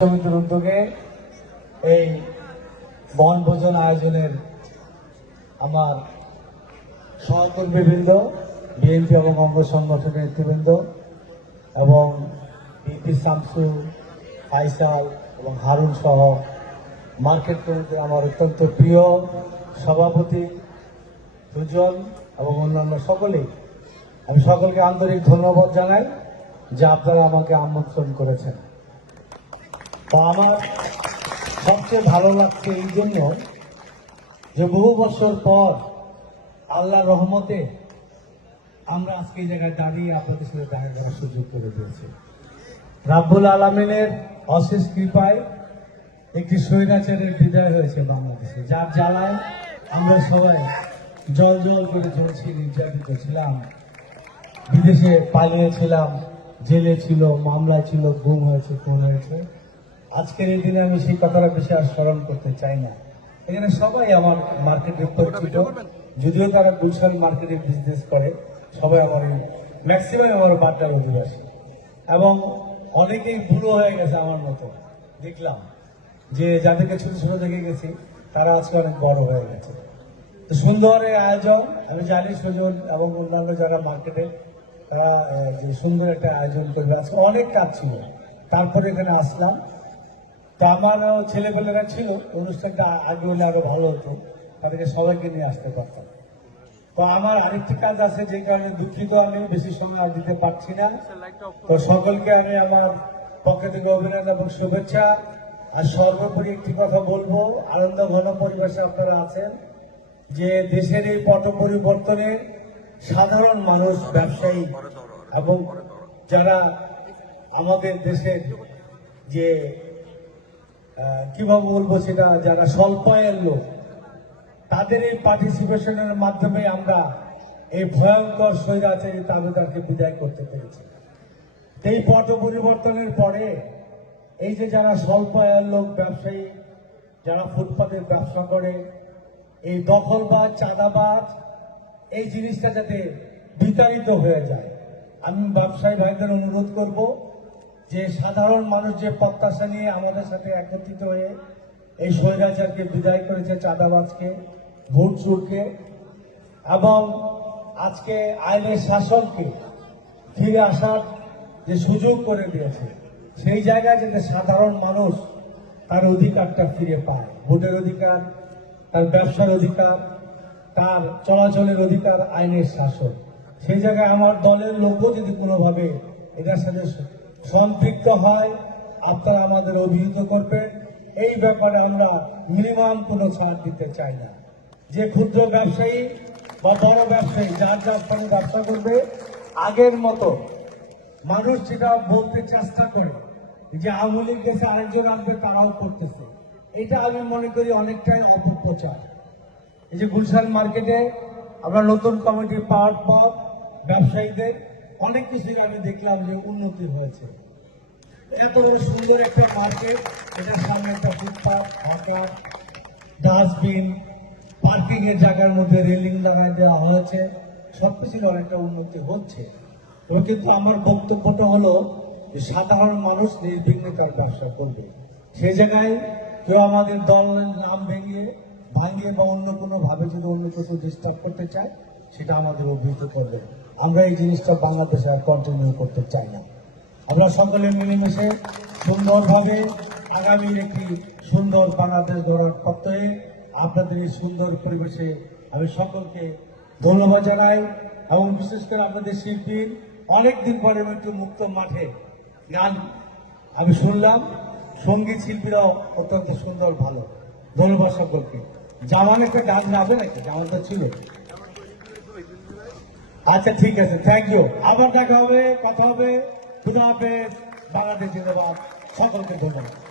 সমিতির উদ্যোগে এই বনভোজন আয়োজনের আমার সহকর্মীবৃন্দ, বিএনপি এবং অঙ্গ সংগঠনের নেতৃবৃন্দ এবং পিপি শামসু, ফাইসাল এবং হারুন সহ মার্কেট কমিটির আমার অত্যন্ত প্রিয় সভাপতি সুজন এবং অন্যান্য সকলেই। আমি সকলকে আন্তরিক ধন্যবাদ জানাই যে আপনারা আমাকে আমন্ত্রণ করেছেন। আমার সবচেয়ে ভালো লাগছে এই জন্য যে বহু বছর পর আল্লাহ রহমতে আমরা আজকে এই জায়গায় দাঁড়িয়ে আপনাদের সাথে দেখা করার সুযোগ করে দিয়েছি। রাব্বুল আলমিনের অশেষ কৃপায় একটি স্বৈরাচারের বিদায় হয়েছে বাংলাদেশে, যার জ্বালায় আমরা সবাই জল জল করে জ্বলছি নির্যাতিত ছিলাম, বিদেশে পালিয়েছিলাম, জেলে ছিল মামলা ছিল, গুম হয়েছে, খুন হয়েছে। আজকের এই দিনে আমি সেই কথাটা বেশি আর স্মরণ করতে চাই না। এখানে সবাই আমার মার্কেটে পরিচিত। যদিও তারা গুলশান মার্কেটে বিজনেস করে সবাই আমার ম্যাক্সিমাম আমার বাড্ডার অধিবাসী। এবং অনেকেই বুড়ো হয়ে গেছে আমার মতো। দেখলাম যে যাদেরকে ছোট ছোট দেখে গেছি তারা আজকে অনেক বড় হয়ে গেছে। তো সুন্দর এই আয়োজন আমি জানি সুজন এবং অন্যান্য যারা মার্কেটে তারা যে সুন্দর একটা আয়োজন করবে। আজকে অনেক কাজ ছিল। তারপরে এখানে আসলাম। তো আমার ছেলেপেলেরা ছিল, অনুষ্ঠানটা আগে হলে আরও ভালো হতো। তাদেরকে সবাইকে নিয়ে আসতে পারতাম। তো আমার আরেকটি কাজ আছে, যে কারণে দুঃখিত, আমি বেশি সময় আর দিতে পারছি না। তো সকলকে আমি আমার পক্ষ থেকে অভিনন্দন এবং শুভেচ্ছা। আর সর্বোপরি একটি কথা বলব, আনন্দ ঘন পরিবেশে আপনারা আছেন, যে দেশের এই পট পরিবর্তনে সাধারণ মানুষ ব্যবসায়ী এবং যারা আমাদের দেশের যে কীভাবে বলব সেটা? যারা স্বল্প আয়ের লোক, তাদের এই পার্টিসিপেশনের মাধ্যমে আমরা এই ভয়ঙ্কর স্বৈরাচারী তাবেদারকে বিদায় করতে পেরেছি। এই পট পরিবর্তনের পরে এই যে যারা স্বল্প আয়ের লোক, ব্যবসায়ী, যারা ফুটপাতের ব্যবসা করে, এই দখলবাজ, চাঁদাবাজ, এই জিনিসটা যাতে বিতাড়িত হয়ে যায়। আমি ব্যবসায়ী ভাইদের অনুরোধ করব যে সাধারণ মানুষ যে প্রত্যাশা নিয়ে আমাদের সাথে একত্রিত হয়ে এই স্বৈরাচারকে বিদায় করেছে চাঁদাবাজকে, ভোট চুরকে, এবং আজকে আইনের শাসনকে ফিরে আসার যে সুযোগ করে দিয়েছে, সেই জায়গায় যাতে সাধারণ মানুষ তার অধিকারটা ফিরে পায়। ভোটের অধিকার, তার ব্যবসার অধিকার, তার চলাচলের অধিকার, আইনের শাসন। সেই জায়গায় আমার দলের লোকও যদি কোনোভাবে এটার সাথে সম্পৃক্ত হয়, আপনারা আমাদের অভিহিত করবেন। এই ব্যাপারে আমরা মিনিমাম কোনো ছাড় দিতে চাই না। যে ক্ষুদ্র ব্যবসায়ী বা বড় ব্যবসায়ী যার যার সঙ্গে ব্যবসা করবে, আগের মতো মানুষ যেটা বলতে চেষ্টা করে যে আওয়ামী লীগ আরেকজন আসবে, তারাও করতেছে। এটা আমি মনে করি অনেকটাই অপপ্রচার। এই যে গুলশান মার্কেটে আমরা নতুন কমিটি পাওয়ার পর ব্যবসায়ীদের অনেক কিছুই আমি দেখলাম যে উন্নতি হয়েছে। এত বড় সুন্দর একটা মার্কেট এটার সামনে একটা ফুটপাথ ফাঁকা ডাস্টবিন পার্কিং এর জায়গার মধ্যে রেলিং লাগাই দেওয়া হয়েছে। সবকিছুর অনেকটা উন্নতি হচ্ছে। ও কিন্তু আমার বক্তব্যটা হলো যে সাধারণ মানুষ নির্বিঘ্নে তার ব্যবসা করবে। সেই জায়গায় কেউ আমাদের দলের নাম ভেঙে, ভাঙিয়ে বা অন্য কোনো ভাবে যদি অন্য কিছু ডিস্টার্ব করতে চায় সেটা আমাদের অভিহিত করবে। আমরা এই জিনিসটা বাংলাদেশে আর কন্টিনিউ করতে চাই না। আমরা সকলে মিলেমিশে সুন্দরভাবে আগামীর একটি সুন্দর বাংলাদেশ গড়ার প্রত্যয়ে আপনাদের এই সুন্দর পরিবেশে আমি সকলকে ধন্যবাদ জানাই এবং বিশেষ করে আপনাদের শিল্পীর অনেকদিন পরে একটু মুক্ত মাঠে গান আমি শুনলাম। সংগীত শিল্পীরাও অত্যন্ত সুন্দর, ভালো। ধন্যবাদ সকলকে। জামান একটা গান গাবে নাকি? জামান তো ছিল। আচ্ছা ঠিক আছে থ্যাংক ইউ আবার দেখা হবে, কথা হবে। খুদা হাফেজ। বাংলাদেশ জিন্দাবাদ। সকলকে ধন্যবাদ।